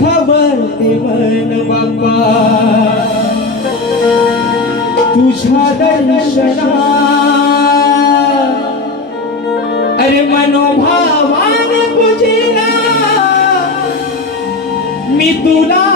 सुखावरते मन बाबा तुझ्या दर्शना अरे मनोभावान पूजिला मी तुला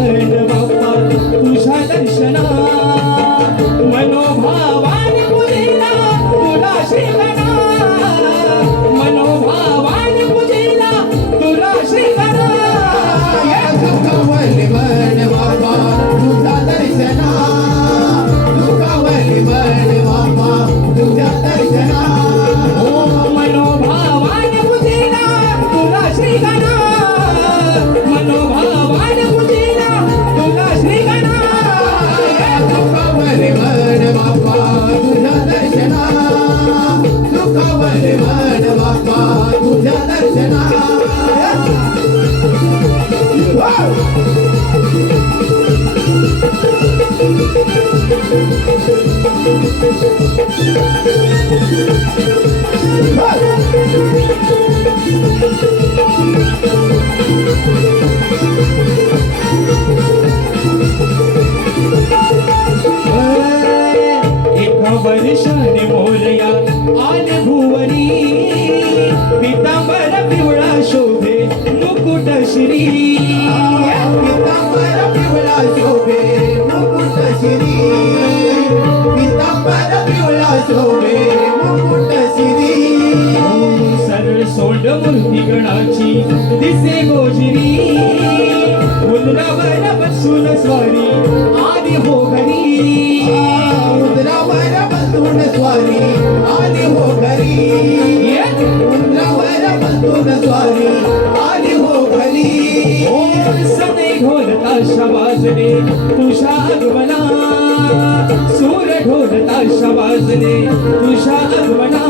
बाप्पा तुझ्या दर्शना मनोभावा वर्षाने मोरया आले भुवरी पितांबर पिवळा श्री. पितांबर पिवळा शोभे मुकुट श्री. पितांबर पिवळा शोभे मुकुट श्री. सरळ सोंड मूर्ती गणाची दिसे गोजरी. उंदरावर बसून स्वारी आली हो घरी. उंदरावर बसून स्वारी. शवाजने तुझ्या आगमना सूर ढोलता शवाजने तुझ्या आगमना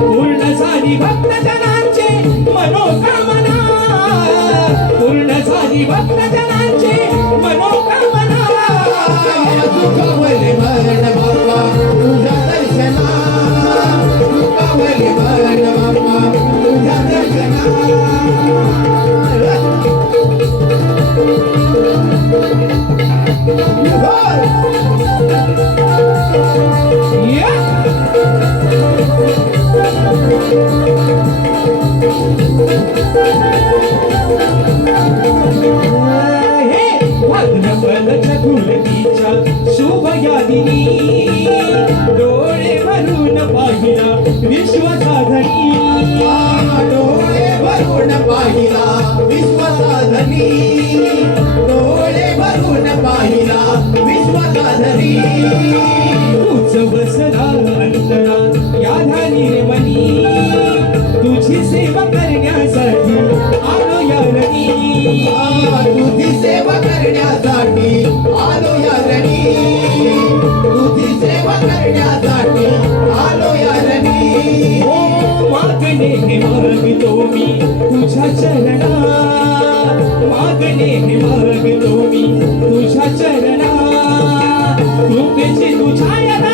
पूर्ण झाली भक्त जनांचे मनोकामना। पूर्ण झाली भक्त डोळे भरून पाहिला विश्वसाधनी डोळे भरून पाहिला विश्वसाधनी. डोळे भरून पाहिला विश्वसाधनी तूच बसला अंतरा तुझी सेवा करण्यासाठी आलो या रणी तुझी सेवा करण्यासाठी आलो या रणी तुझी सेवा करण्यासाठी आलो या रणी ओ मागणे हे मागतो मी तुझ्या चरणा मागणे हे मागतो मी तुझ्या चरणा कृपेची तुझ्या